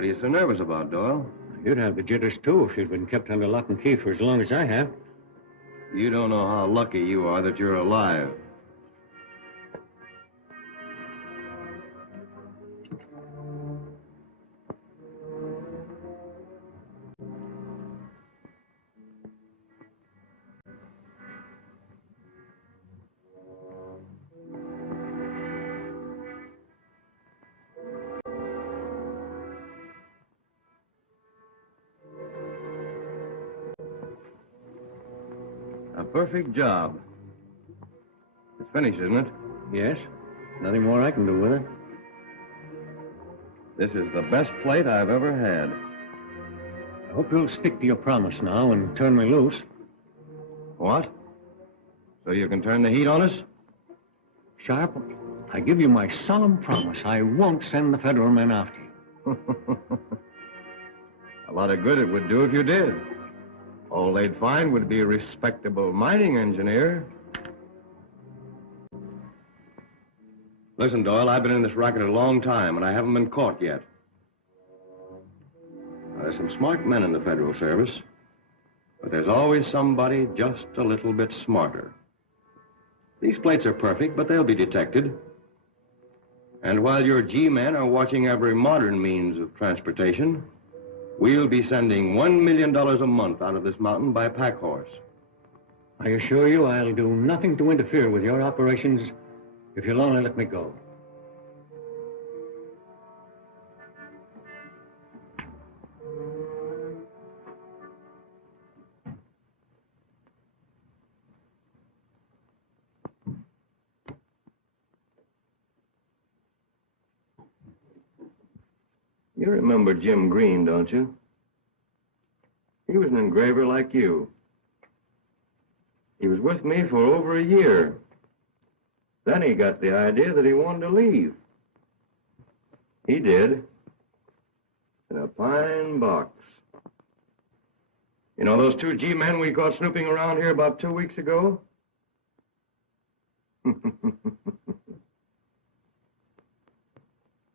What are you so nervous about, Doyle? You'd have the jitters, too, if you'd been kept under lock and key for as long as I have. You don't know how lucky you are that you're alive. A perfect job. It's finished, isn't it? Yes. Nothing more I can do with it. This is the best plate I've ever had. I hope you'll stick to your promise now and turn me loose. What? So you can turn the heat on us? Sharpe, I give you my solemn promise I won't send the federal men after you. A lot of good it would do if you did. All they'd find would be a respectable mining engineer. Listen, Doyle, I've been in this racket a long time, and I haven't been caught yet. Now, there's some smart men in the Federal Service, but there's always somebody just a little bit smarter. These plates are perfect, but they'll be detected. And while your G-men are watching every modern means of transportation, we'll be sending $1 million a month out of this mountain by pack horse. I assure you I'll do nothing to interfere with your operations if you'll only let me go. You remember Jim Green, don't you? He was an engraver like you. He was with me for over a year. Then he got the idea that he wanted to leave. He did. In a pine box. You know those two G-men we caught snooping around here about 2 weeks ago?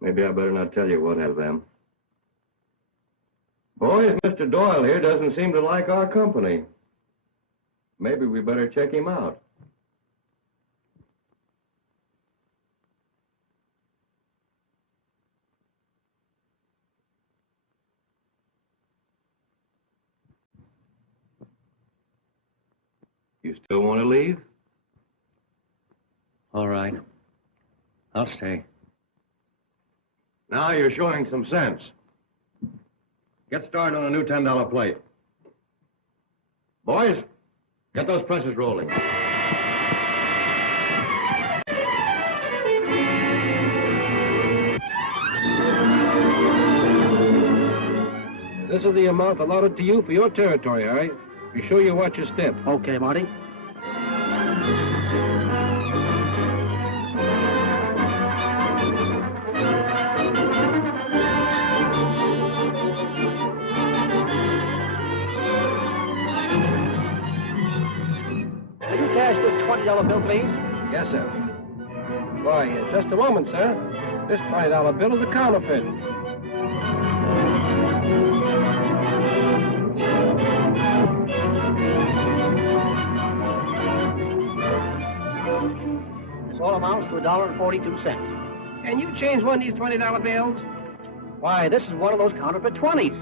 Maybe I better not tell you what happened to them. Boys, Mr. Doyle here doesn't seem to like our company. Maybe we better check him out. You still want to leave? All right. I'll stay. Now you're showing some sense. Get started on a new $10 plate. Boys, get those presses rolling. This is the amount allotted to you for your territory, Harry. Be sure you watch your step. Okay, Marty. Will you cash this $20 bill, please? Yes, sir. Why, just a moment, sir. This $20 bill is a counterfeit. This all amounts to $1.42. Can you change one of these $20 bills? Why, this is one of those counterfeit 20s.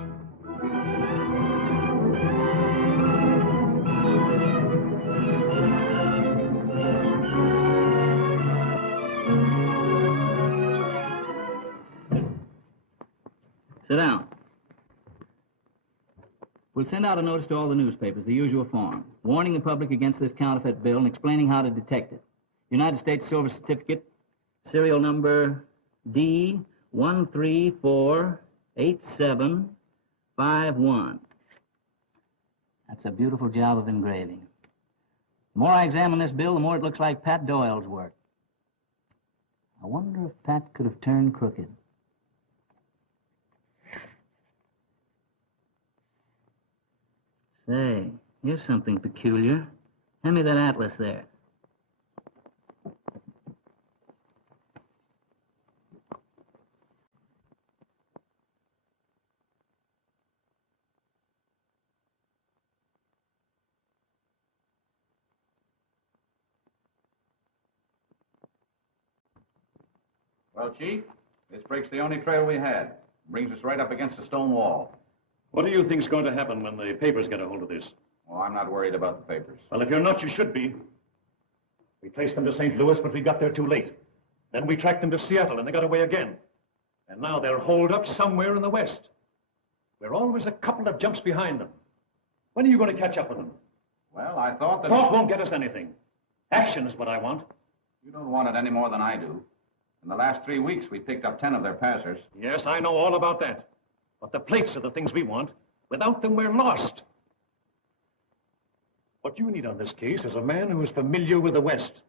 Sit down. We'll send out a notice to all the newspapers, the usual form, warning the public against this counterfeit bill and explaining how to detect it. United States Silver Certificate, serial number D1348751. That's a beautiful job of engraving. The more I examine this bill, the more it looks like Pat Doyle's work. I wonder if Pat could have turned crooked. Say, here's something peculiar. Hand me that atlas there. Well, Chief, this breaks the only trail we had. Brings us right up against a stone wall. What do you think's going to happen when the papers get a hold of this? Well, I'm not worried about the papers. Well, if you're not, you should be. We traced them to St. Louis, but we got there too late. Then we tracked them to Seattle, and they got away again. And now they're holed up somewhere in the West. We're always a couple of jumps behind them. When are you going to catch up with them? Well, I thought that... Thought won't get us anything. Action is what I want. You don't want it any more than I do. In the last 3 weeks, we picked up 10 of their passers. Yes, I know all about that. But the plates are the things we want. Without them, we're lost. What you need on this case is a man who is familiar with the West.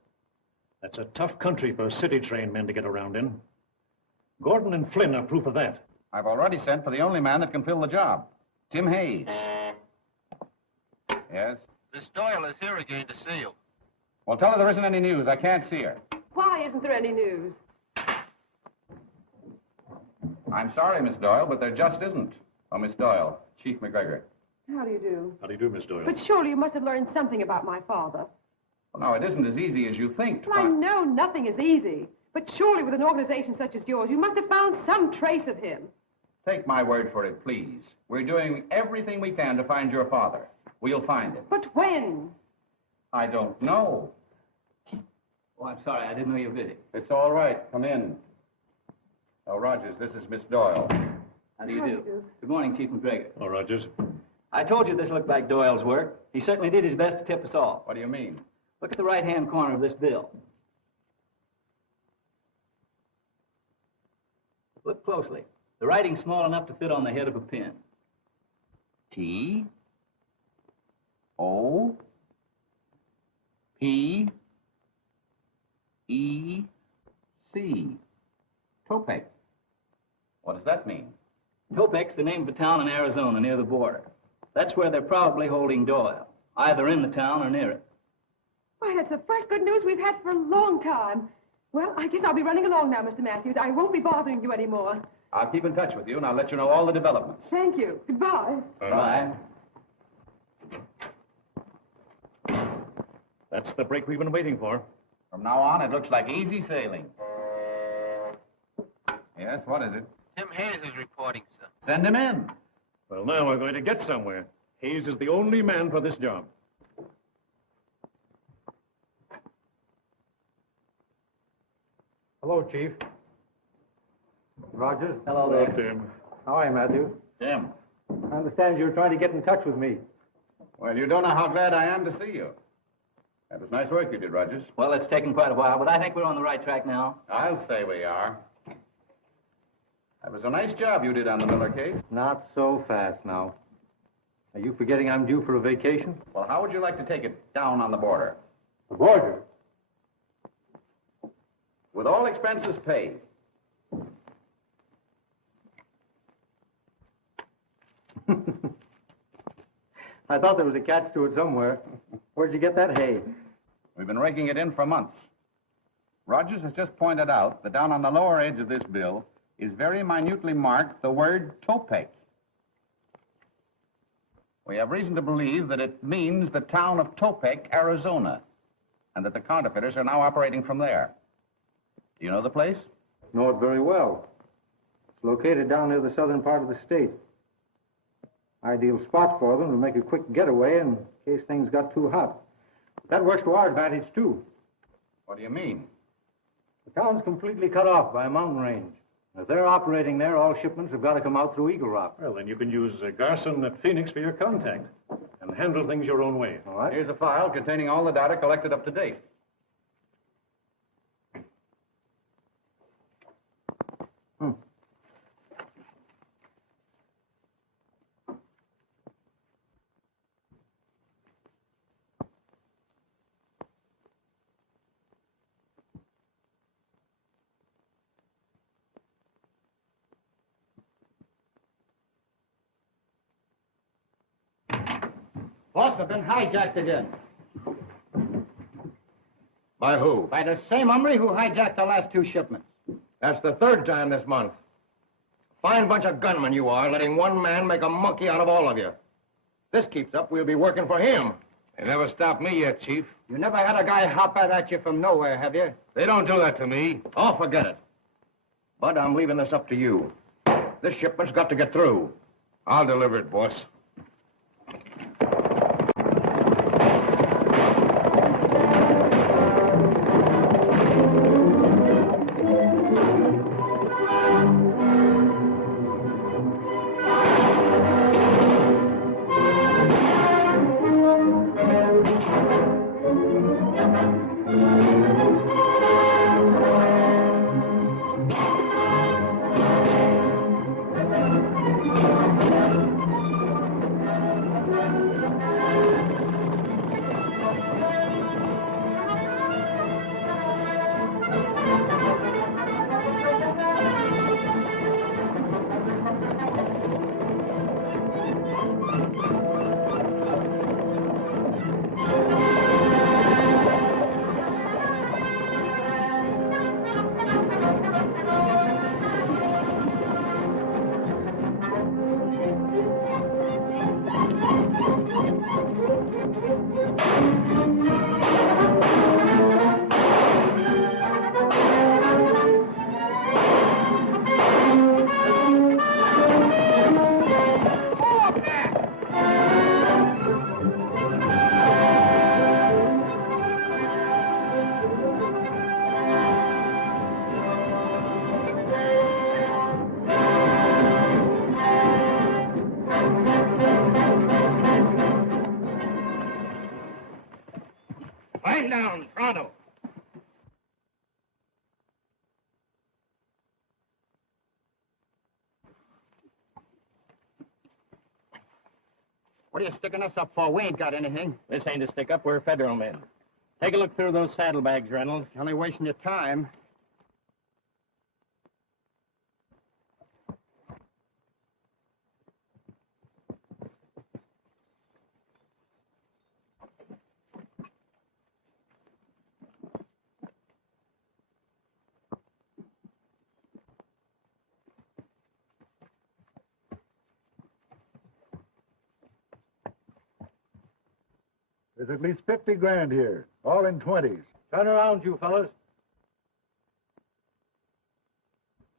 That's a tough country for city-trained men to get around in. Gordon and Flynn are proof of that. I've already sent for the only man that can fill the job, Tim Hayes. Yes? Miss Doyle is here again to see you. Well, tell her there isn't any news. I can't see her. Why isn't there any news? I'm sorry, Miss Doyle, but there just isn't. Oh, Miss Doyle, Chief McGregor. How do you do? How do you do, Miss Doyle? But surely you must have learned something about my father. Well, now, it isn't as easy as you think. Well, I know nothing is easy. But surely with an organization such as yours, you must have found some trace of him. Take my word for it, please. We're doing everything we can to find your father. We'll find him. But when? I don't know. Oh, I'm sorry. I didn't know you were busy. It's all right. Come in. Oh, Rogers, this is Miss Doyle. How do you do? Good morning, Chief McGregor. Oh, Rogers. I told you this looked like Doyle's work. He certainly did his best to tip us off. What do you mean? Look at the right-hand corner of this bill. Look closely. The writing's small enough to fit on the head of a pin. T. O. P. E. C. Topek. What does that mean? Topek's the name of a town in Arizona near the border. That's where they're probably holding Doyle, either in the town or near it. Why, that's the first good news we've had for a long time. Well, I guess I'll be running along now, Mr. Matthews. I won't be bothering you anymore. I'll keep in touch with you, and I'll let you know all the developments. Thank you. Goodbye. Bye. That's the break we've been waiting for. From now on, it looks like easy sailing. Yes, what is it? Tim Hayes is reporting, sir. Send him in. Well, now we're going to get somewhere. Hayes is the only man for this job. Hello, Chief. Rogers. Hello there. Tim. How are you, Matthew? Tim. I understand you're trying to get in touch with me. Well, you don't know how glad I am to see you. That was nice work you did, Rogers. Well, it's taken quite a while, but I think we're on the right track now. I'll say we are. That was a nice job you did on the Miller case. Not so fast now. Are you forgetting I'm due for a vacation? Well, how would you like to take it down on the border? The border? With all expenses paid. I thought there was a catch to it somewhere. Where'd you get that hay? We've been raking it in for months. Rogers has just pointed out that down on the lower edge of this bill is very minutely marked the word Topek. We have reason to believe that it means the town of Topek, Arizona, and that the counterfeiters are now operating from there. Do you know the place? Know it very well. It's located down near the southern part of the state. Ideal spot for them to make a quick getaway in case things got too hot. That works to our advantage, too. What do you mean? The town's completely cut off by a mountain range. If they're operating there, all shipments have got to come out through Eagle Rock. Well, then you can use Garson at Phoenix for your contact and handle things your own way. All right? Here's a file containing all the data collected up to date. Boss, have been hijacked again. By who? By the same hombre who hijacked the last 2 shipments. That's the 3rd time this month. Fine bunch of gunmen you are, letting one man make a monkey out of all of you. This keeps up, we'll be working for him. They never stopped me yet, Chief. You never had a guy hop out at you from nowhere, have you? They don't do that to me. Oh, forget it. Bud, I'm leaving this up to you. This shipment's got to get through. I'll deliver it, boss. Line down, pronto. What are you sticking us up for? We ain't got anything. This ain't a stick-up. We're federal men. Take a look through those saddlebags, Reynolds. You're only wasting your time. There's at least 50 grand here, all in 20s. Turn around, you fellas.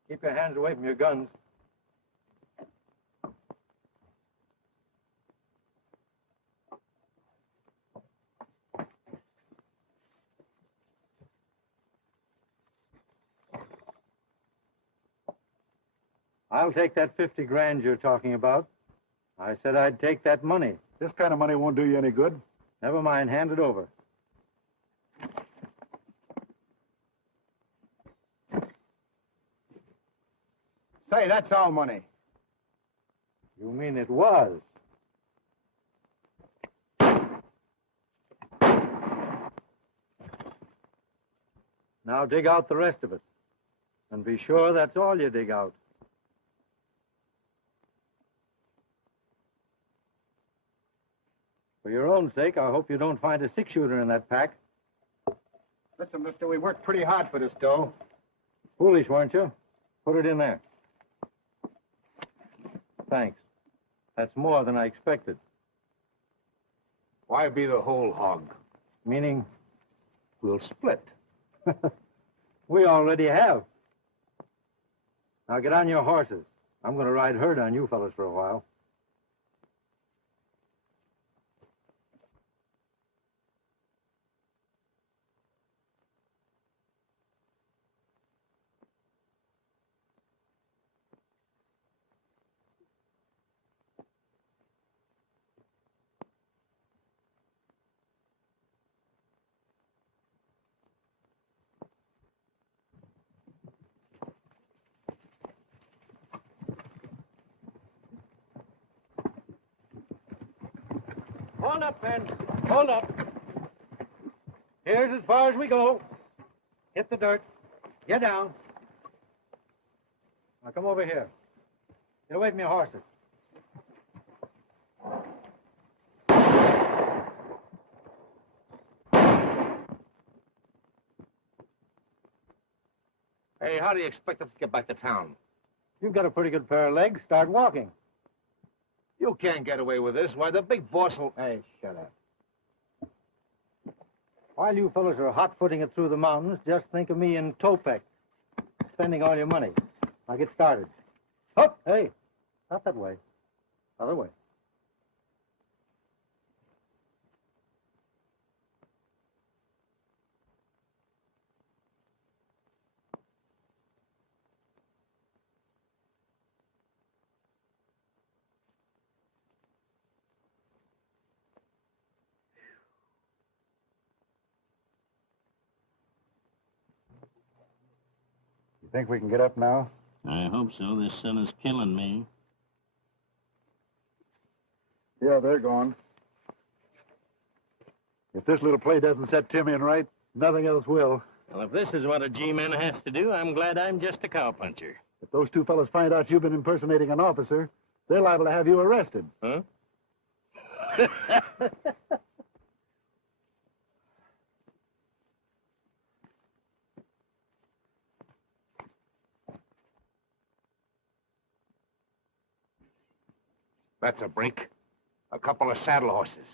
Keep your hands away from your guns. I'll take that 50 grand you're talking about. I said I'd take that money. This kind of money won't do you any good. Never mind, hand it over. Say, that's our money. You mean it was? Now dig out the rest of it. And be sure that's all you dig out. For your own sake, I hope you don't find a six-shooter in that pack. Listen, mister, we worked pretty hard for this dough. Foolish, weren't you? Put it in there. Thanks. That's more than I expected. Why be the whole hog? Meaning? We'll split. We already have. Now get on your horses. I'm going to ride herd on you fellas for a while. Hold up, men. Hold up. Here's as far as we go. Hit the dirt. Get down. Now come over here. Get away from your horses. Hey, how do you expect us to get back to town? You've got a pretty good pair of legs. Start walking. You can't get away with this. Why, the big boss will... Hey, shut up. While you fellas are hot-footing it through the mountains, just think of me in Topek. spending all your money. Now get started. Up! Hey, not that way. Other way. You think we can get up now? I hope so. This sun is killing me. Yeah, they're gone. If this little play doesn't set Tim in right, nothing else will. Well, if this is what a G-man has to do, I'm glad I'm just a cowpuncher. If those two fellas find out you've been impersonating an officer, they're liable to have you arrested. Huh? That's a break. A couple of saddle horses.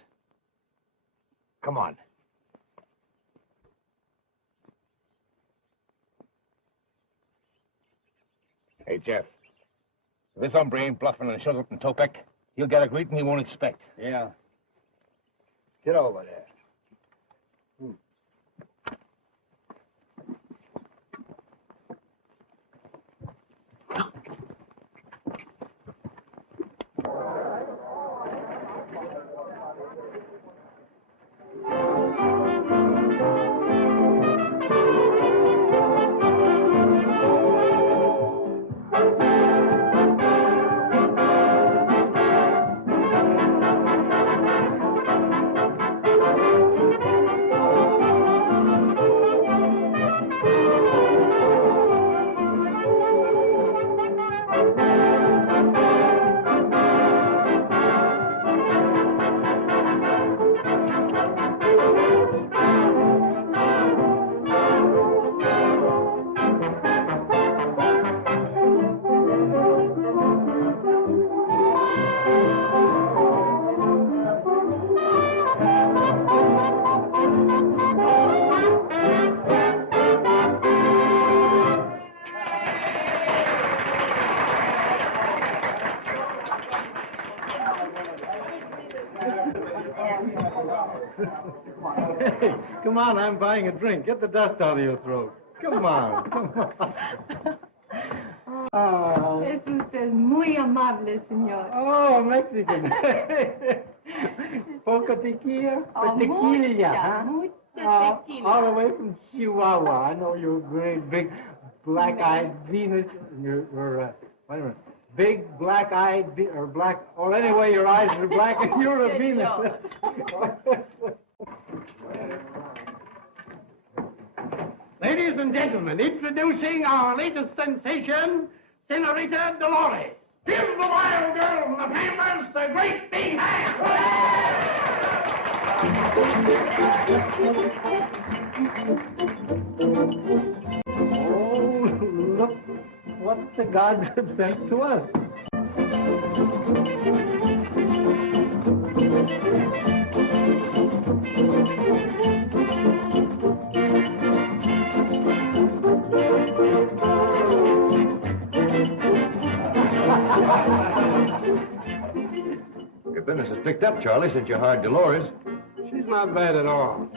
Come on. Hey, Jeff. If this hombre ain't bluffing and shows up in Topek, he'll get a greeting he won't expect. Yeah. Get over there. Hey, come on, I'm buying a drink. Get the dust out of your throat. Come on, come on. Oh, Es usted muy amable, señor. oh Mexican. Poco tequila? Oh, Tequila, huh? mucha Oh, tequila. all the way from Chihuahua. I know you're a great big black-eyed Venus. You're wait a minute. Big black-eyed or black, or anyway, your eyes are black and you're a Venus. Ladies and gentlemen, introducing our latest sensation, Senorita Dolores. Give the wild girl from the Pampas a great big hand. Oh, look what the gods have sent to us. Your business has picked up, Charlie, since you hired Dolores. She's not bad at all.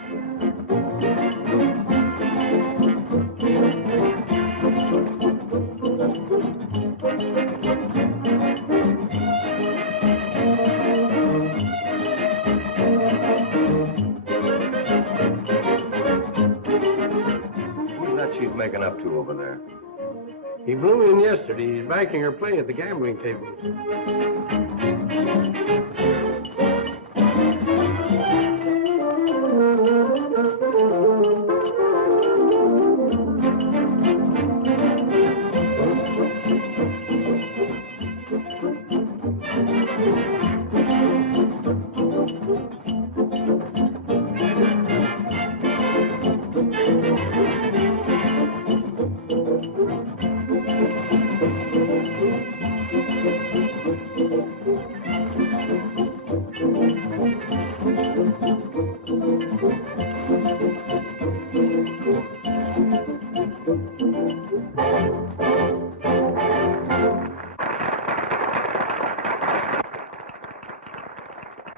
Who's that she's making up to over there? He blew in yesterday. He's backing her play at the gambling tables.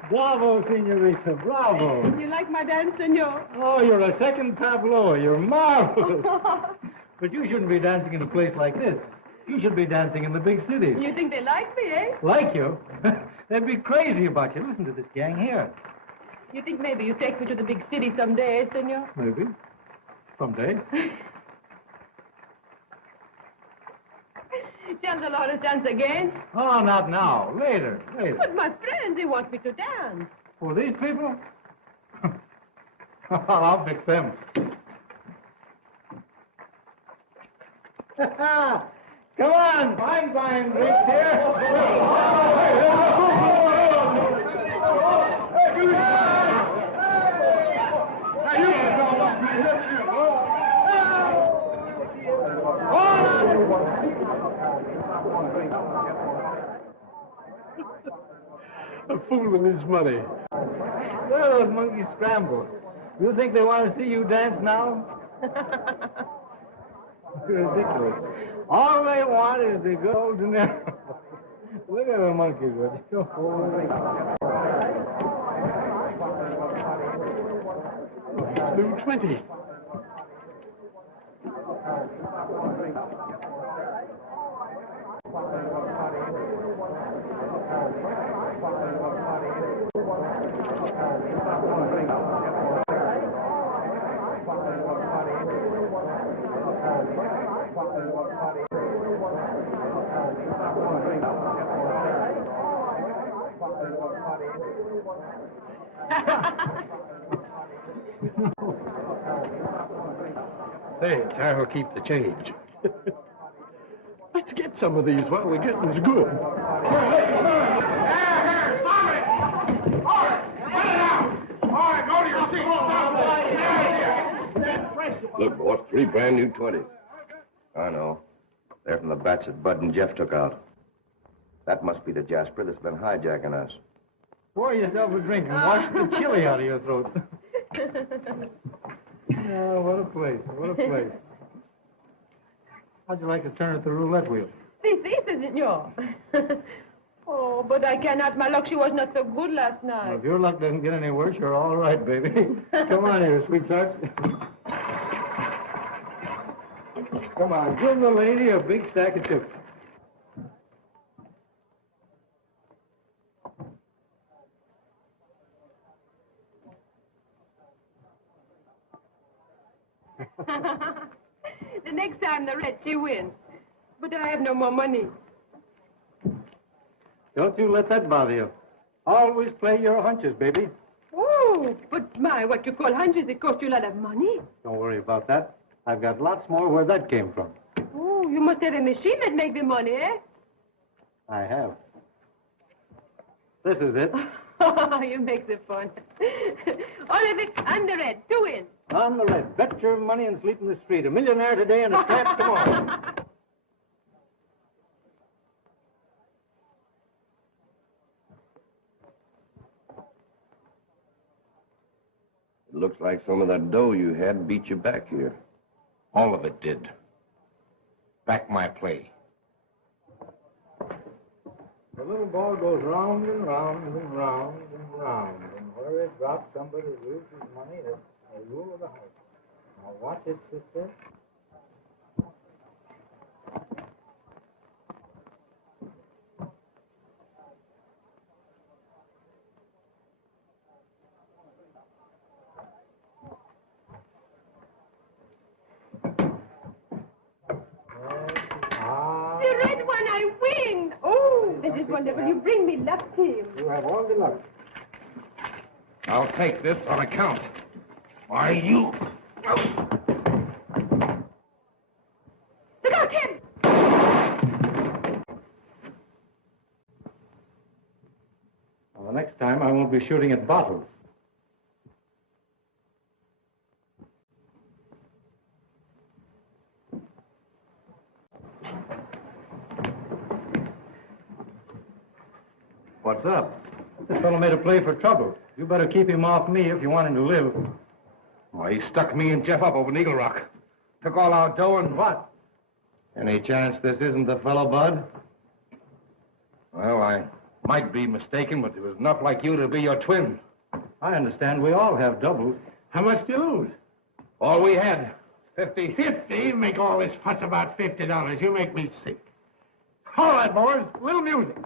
Bravo, senorita, bravo. You like my dance, senor? Oh, you're a second tableau. You're marvelous. But you shouldn't be dancing in a place like this. You should be dancing in the big city. You think they like me, eh? Like you? They'd be crazy about you. Listen to this gang here. You think maybe you take me to the big city someday, eh, senor? Maybe. Someday. Shall the Dolores dance again? Oh, not now. Later. But my friends, they want me to dance. For these people? I'll fix them. Come on, I'm buying drinks here. A fool with his money. Well, those monkeys scrambled. You think they want to see you dance now? Ridiculous. All they want is the good old dinero. Look at the monkeys, would you? Blue 20. Say, I'll keep the change. Let's get some of these while we're getting good. Look, boss, 3 brand new 20s. I know. They're from the batch that Bud and Jeff took out. That must be the Jasper that's been hijacking us. Pour yourself a drink and wash the chili out of your throat. Oh, what a place. What a place. How'd you like to turn at the roulette wheel? Si, senor. Oh, but I cannot. My luck, she was not so good last night. Well, if your luck doesn't get any worse, you're all right, baby. Come on here, sweetheart. Come on, give the lady a big stack of chips. The next time the red, she wins. But I have no more money. Don't you let that bother you. Always play your hunches, baby. Oh, but what you call hunches, it costs you a lot of money. Don't worry about that. I've got lots more where that came from. Oh, you must have a machine that makes the money, eh? I have. This is it. Oh, you make the fun. Oliver, on the red, 2 wins. On the red. Bet your money and sleep in the street. A millionaire today and a tramp tomorrow. It looks like some of that dough you had beat you back here. All of it did. Back my play. The little ball goes round and round and round and round. And where it drops, somebody loses money. That's a rule of the house. Now watch it, sister. The red one, I win. Oh, this is wonderful. You bring me luck, Tim. You have all the luck. I'll take this on account. Why, you... Look out, Tim! Well, the next time I won't be shooting at bottles. What's up? This fellow made a play for trouble. You better keep him off me if you want him to live. Well, he stuck me and Jeff up over in Eagle Rock. Took all our dough and what? Any chance this isn't the fellow, Bud? Well, I Might be mistaken, but there was enough like you to be your twin. I understand we all have doubles. How much do you lose? All we had, 50. 50? Make all this fuss about $50. You make me sick. All right, boys. A little music.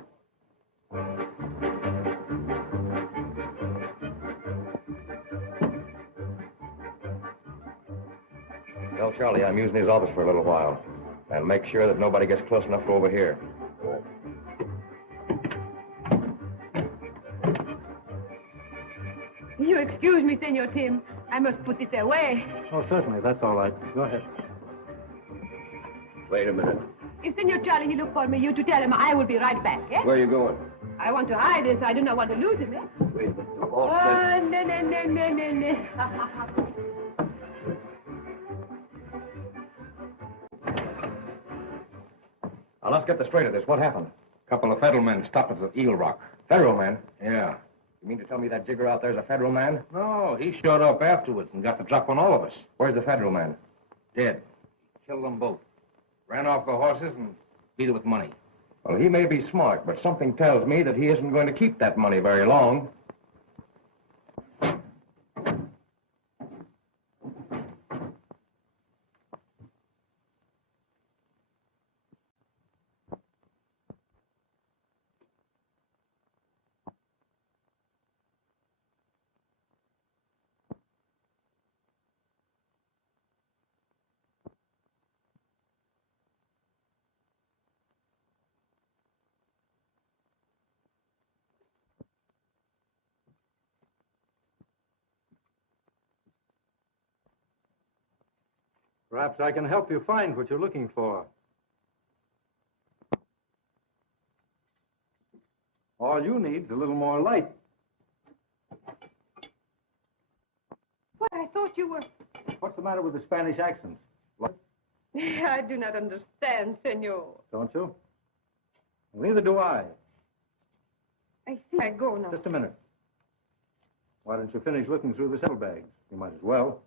Tell Charlie I'm using his office for a little while. And make sure that nobody gets close enough to overhear. You excuse me, Senor Tim. I must put this away. Oh, certainly. That's all right. Go ahead. Wait a minute. If Senor Charlie he look for me, you to tell him I will be right back, eh? Where are you going? I want to hide this. I do not want to lose him, eh? Wait, but the Oh, no. Now, let's get the straight of this. What happened? A couple of federal men stopped us at Eel Rock. Federal man? Yeah. You mean to tell me that jigger out there's a federal man? No, he showed up afterwards and got the drop on all of us. Where's the federal man? Dead. Killed them both. Ran off the horses and beat it with money. Well, he may be smart, but something tells me that he isn't going to keep that money very long. Perhaps I can help you find what you're looking for. All you need is a little more light. Why, I thought you were... What's the matter with the Spanish accent? I do not understand, Senor. Don't you? Well, neither do I. I think I go now. Just a minute. Why don't you finish looking through the saddlebags? You might as well.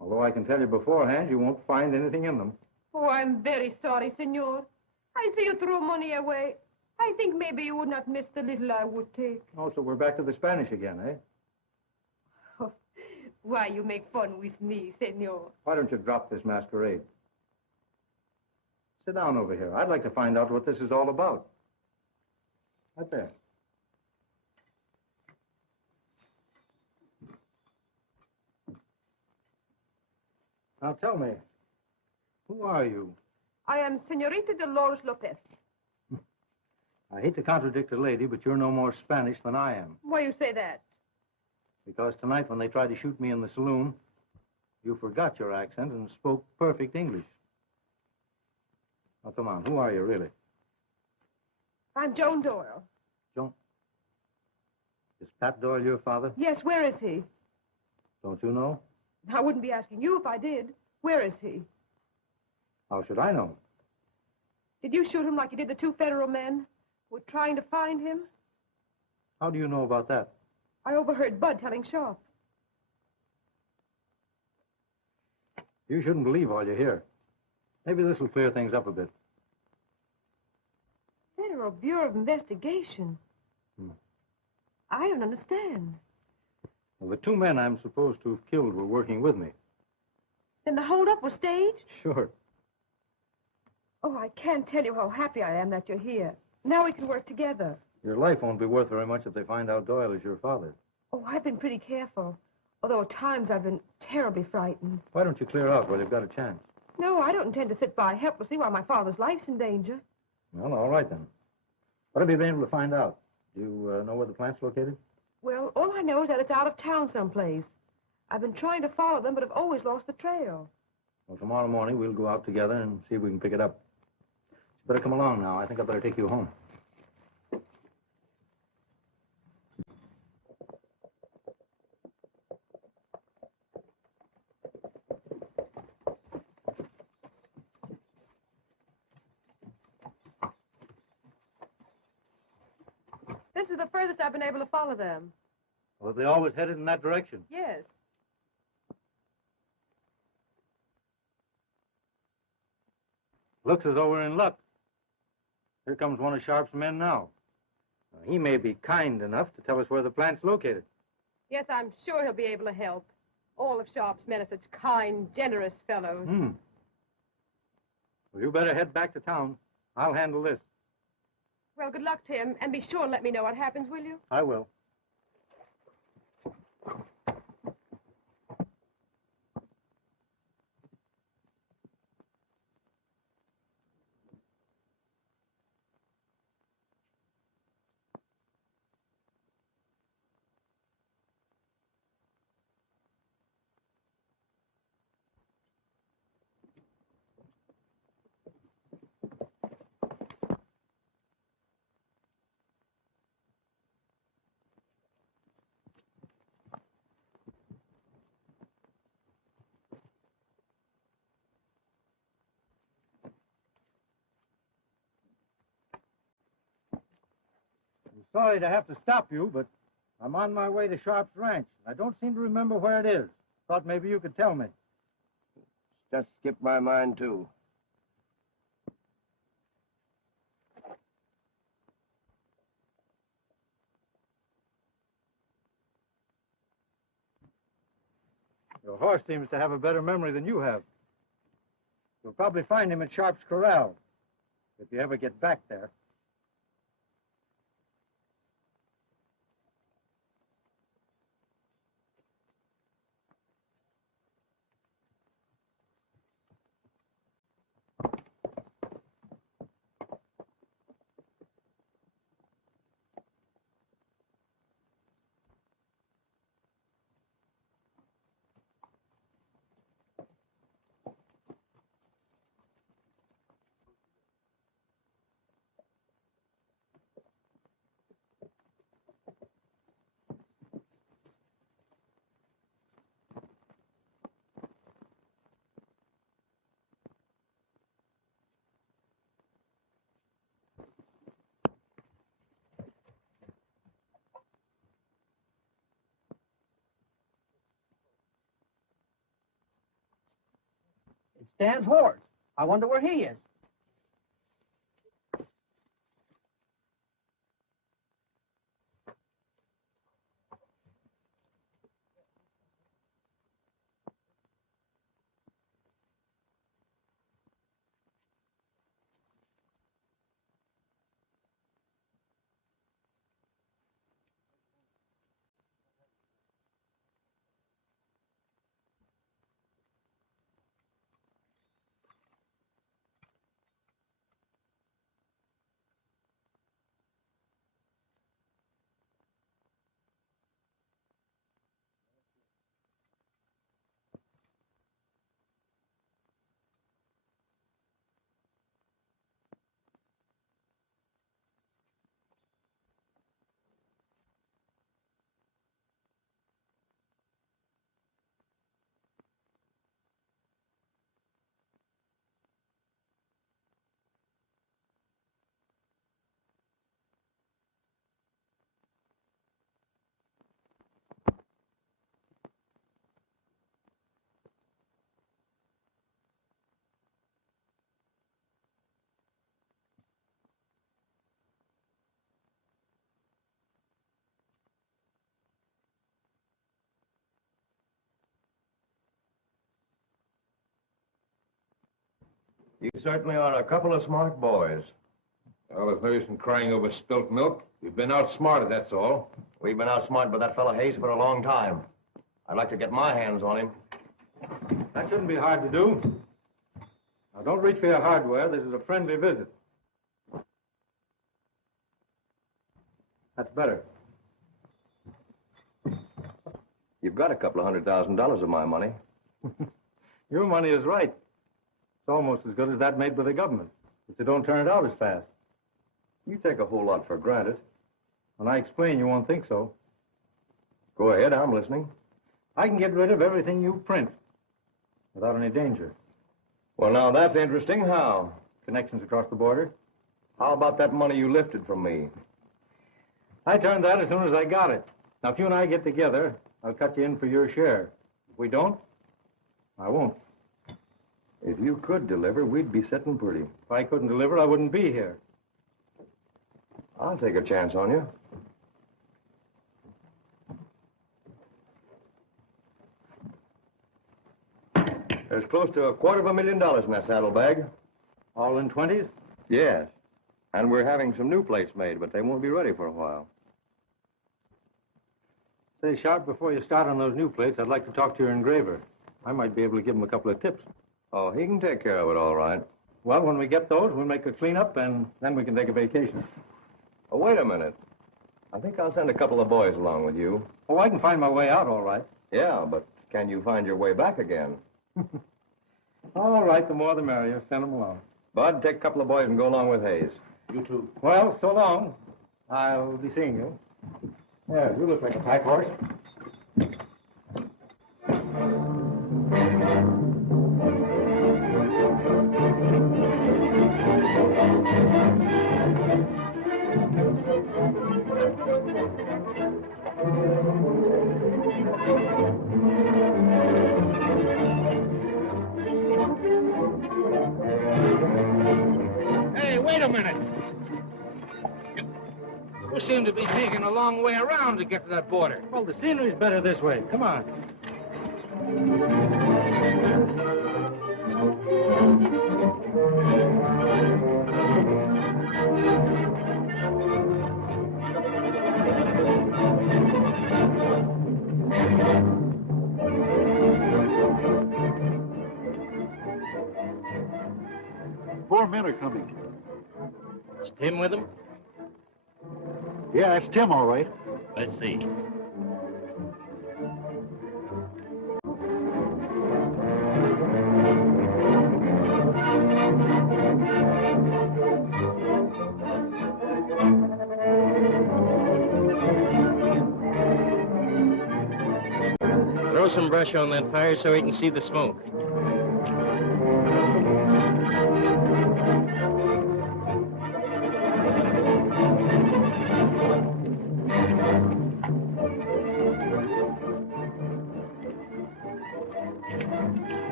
Although I can tell you beforehand, you won't find anything in them. Oh, I'm very sorry, Senor. I see you throw money away. I think maybe you would not miss the little I would take. Oh, so we're back to the Spanish again, eh? Oh, why, you make fun with me, Senor. Why don't you drop this masquerade? Sit down over here. I'd like to find out what this is all about. Right there. Now tell me, who are you? I am Senorita Dolores Lopez. I hate to contradict a lady, but you're no more Spanish than I am. Why you say that? Because tonight when they tried to shoot me in the saloon, you forgot your accent and spoke perfect English. Now come on, who are you really? I'm Joan Doyle. Joan? Is Pat Doyle your father? Yes, where is he? Don't you know? I wouldn't be asking you if I did. Where is he? How should I know? Did you shoot him like you did the two federal men? We're trying to find him? How do you know about that? I overheard Bud telling Sharpe. You shouldn't believe all you hear. Maybe this will clear things up a bit. Federal Bureau of Investigation. I don't understand. Well, the two men I'm supposed to have killed were working with me. Then the holdup was staged? Sure. Oh, I can't tell you how happy I am that you're here. Now we can work together. Your life won't be worth very much if they find out Doyle is your father. Oh, I've been pretty careful. Although at times I've been terribly frightened. Why don't you clear out while you've got a chance? No, I don't intend to sit by helplessly while my father's life's in danger. Well, all right then. What have you been able to find out? Do you know where the plant's located? Well, all I know is that it's out of town someplace. I've been trying to follow them, but have always lost the trail. Well, tomorrow morning we'll go out together and see if we can pick it up. You better come along now. I think I better take you home. This is the furthest I've been able to follow them. Well, they always headed in that direction. Yes. Looks as though we're in luck. Here comes one of Sharpe's men now. He may be kind enough to tell us where the plant's located. Yes, I'm sure he'll be able to help. All of Sharpe's men are such kind, generous fellows. Well, you better head back to town. I'll handle this. Well, good luck, Tim, and be sure and let me know what happens, will you? I will. Sorry to have to stop you, but I'm on my way to Sharpe's ranch. I don't seem to remember where it is. Thought maybe you could tell me. Just skipped my mind, too. Your horse seems to have a better memory than you have. You'll probably find him at Sharpe's corral, if you ever get back there. It's Dan's horse. I wonder where he is. You certainly are a couple of smart boys. Well, there's no use in crying over spilt milk. We've been outsmarted, that's all. We've been outsmarted by that fellow Hayes for a long time. I'd like to get my hands on him. That shouldn't be hard to do. Now, don't reach for your hardware. This is a friendly visit. That's better. You've got a couple of $100,000 of my money. Your money is right. It's almost as good as that made by the government, but you don't turn it out as fast. You take a whole lot for granted. When I explain, you won't think so. Go ahead, I'm listening. I can get rid of everything you print without any danger. Well, now, that's interesting. How? Connections across the border. How about that money you lifted from me? I turned that as soon as I got it. Now, if you and I get together, I'll cut you in for your share. If we don't, I won't. If you could deliver, we'd be sitting pretty. If I couldn't deliver, I wouldn't be here. I'll take a chance on you. There's close to $250,000 in that saddlebag. All in 20s? Yes. And we're having some new plates made, but they won't be ready for a while. Say, Sharpe, before you start on those new plates, I'd like to talk to your engraver. I might be able to give him a couple of tips. Oh, he can take care of it all right. Well, when we get those, we'll make a cleanup, and then we can take a vacation. Oh, wait a minute. I think I'll send a couple of boys along with you. Oh, I can find my way out all right. Yeah, but can you find your way back again? All right, the more the merrier. Send them along. Bud, take a couple of boys and go along with Hayes. You too. Well, so long. I'll be seeing you. Yeah, you look like a pack horse. Hey, wait a minute. You seem to be taking a long way around to get to that border. Well, the scenery's better this way. Come on. Four men are coming. Is Tim with him? Yeah, that's Tim, all right. Let's see. Throw some brush on that fire so he can see the smoke.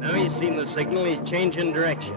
Now he's seen the signal, he's changing direction.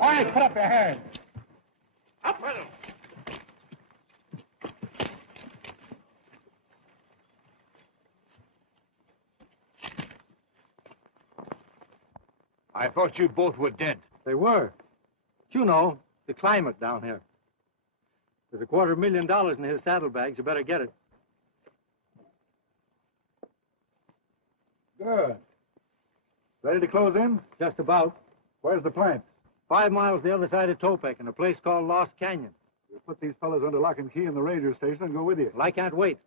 All right, put up your hands. Up with them. I thought you both were dead. They were. But you know, the climate down here. There's $250,000 in his saddlebags. You better get it. Good. Ready to close in? Just about. Where's the plant? 5 miles the other side of Topek in a place called Lost Canyon. We'll put these fellas under lock and key in the ranger station and go with you. Well, I can't wait.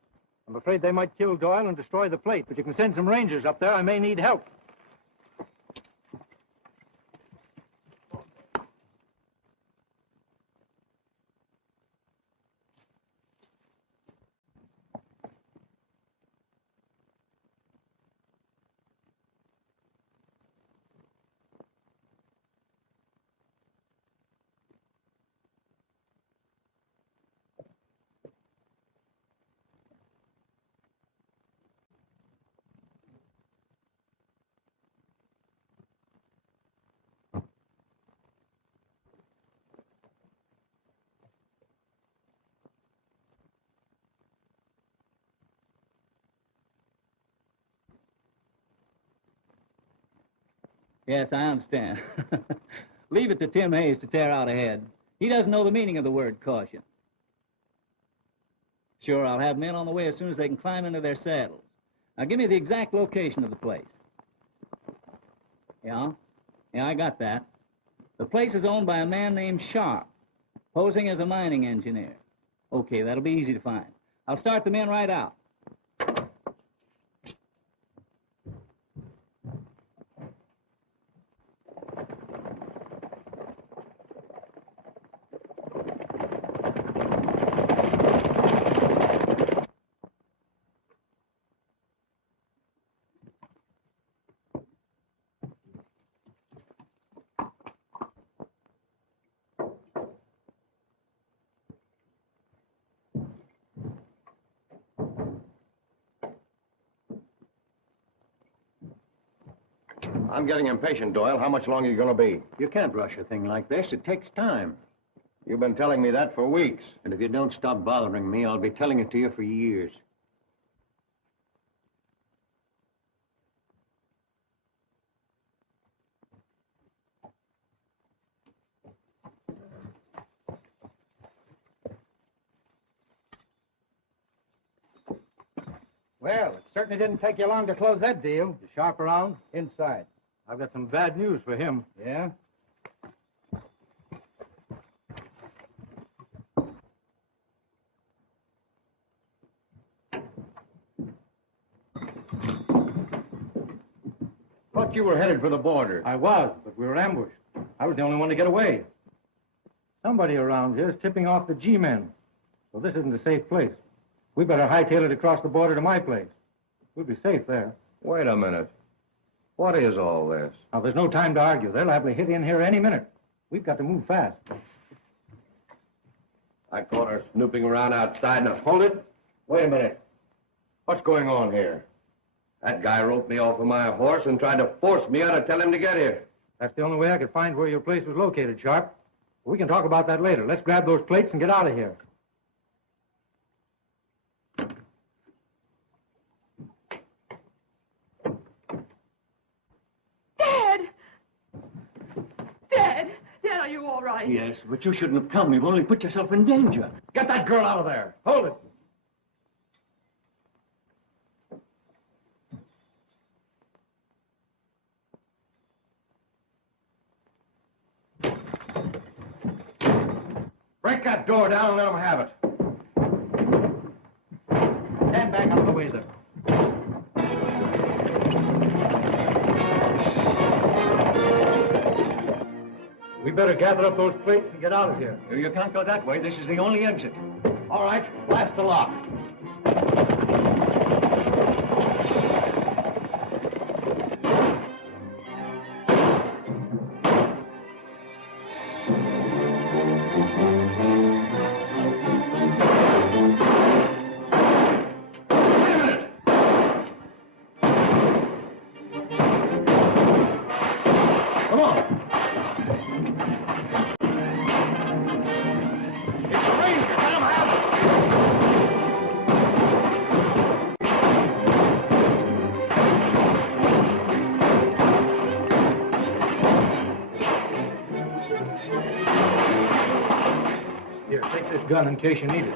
I'm afraid they might kill Doyle and destroy the plate, but you can send some rangers up there. I may need help. Yes, I understand. Leave it to Tim Hayes to tear out ahead. He doesn't know the meaning of the word caution. Sure, I'll have men on the way as soon as they can climb into their saddles. Now, give me the exact location of the place. Yeah? Yeah, I got that. The place is owned by a man named Sharpe, posing as a mining engineer. Okay, that'll be easy to find. I'll start the men right out. I'm getting impatient, Doyle. How much longer are you going to be? You can't rush a thing like this. It takes time. You've been telling me that for weeks. And if you don't stop bothering me, I'll be telling it to you for years. Well, it certainly didn't take you long to close that deal. Is Sharpe around? Inside. I've got some bad news for him. Yeah? Thought you were headed for the border. I was, but we were ambushed. I was the only one to get away. Somebody around here is tipping off the G-men. So this isn't a safe place. We better hightail it across the border to my place. We'll be safe there. Wait a minute. What is all this? Now, there's no time to argue. They're liable to hit in here any minute. We've got to move fast. I caught her snooping around outside. Now, hold it. Wait a minute. What's going on here? That guy roped me off of my horse and tried to force me out to tell him to get here. That's the only way I could find where your place was located, Sharpe. We can talk about that later. Let's grab those plates and get out of here. Dad, are you all right? Yes, but you shouldn't have come. You've only put yourself in danger. Get that girl out of there. Hold it. Break that door down and let them have it. Stand back out of the way there. We better gather up those plates and get out of here. You can't go that way. This is the only exit. All right, blast the lock. Gun in case you need it.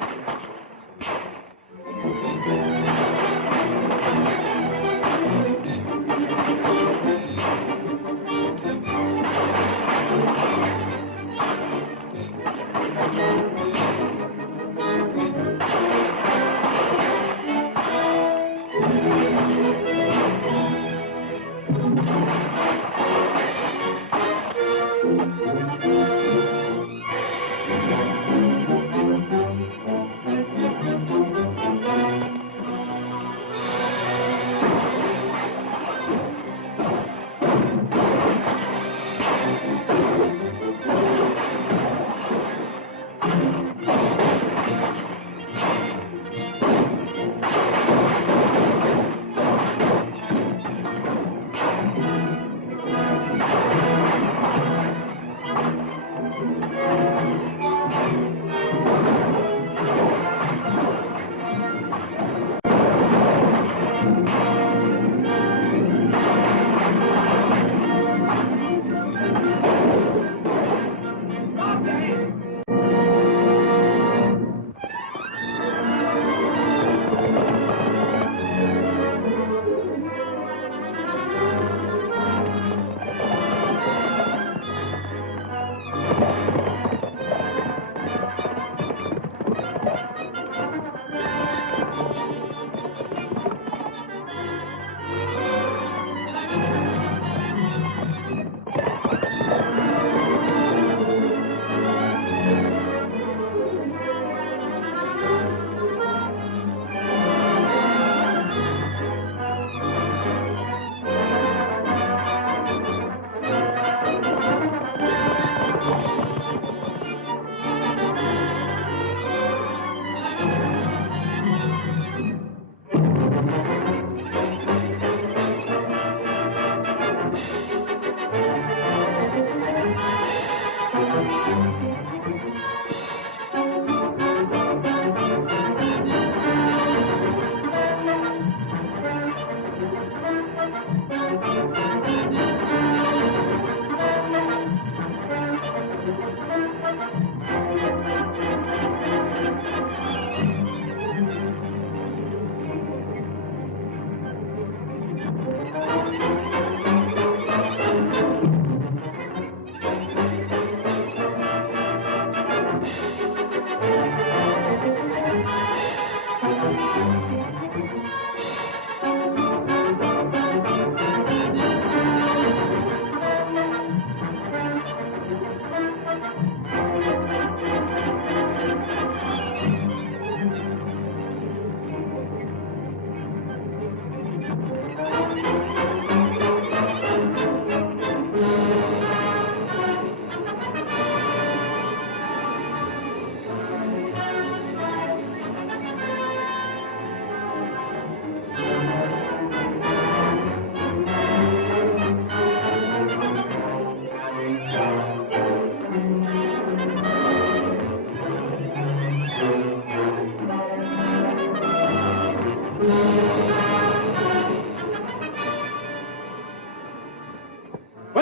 Wait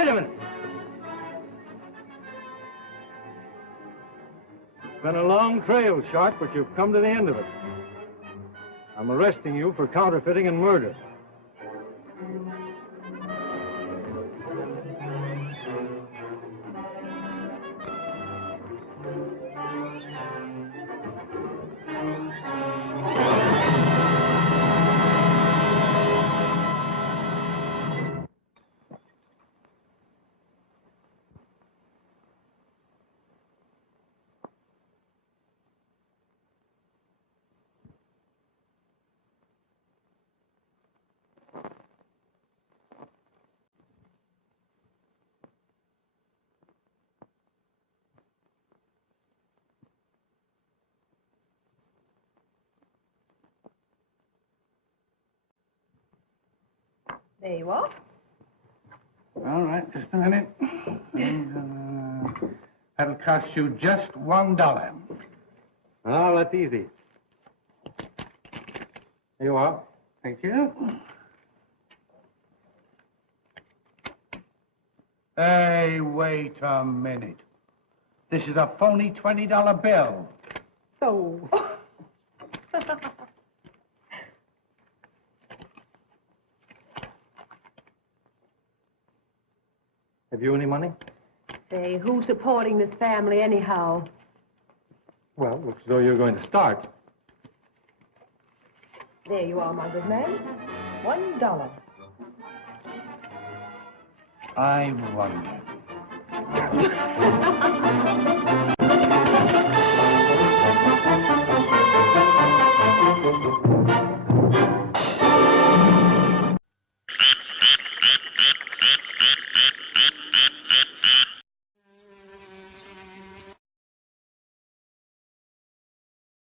a minute. It's been a long trail, Sharpe, but you've come to the end of it. I'm arresting you for counterfeiting and murder. There you are. All right, just a minute. That'll cost you just $1. Oh, that's easy. Here you are. Thank you. Hey, wait a minute. This is a phony $20 bill. So. Have you any money? Say, who's supporting this family anyhow? Well, looks as though you're going to start. There you are, my good man. $1. I wonder.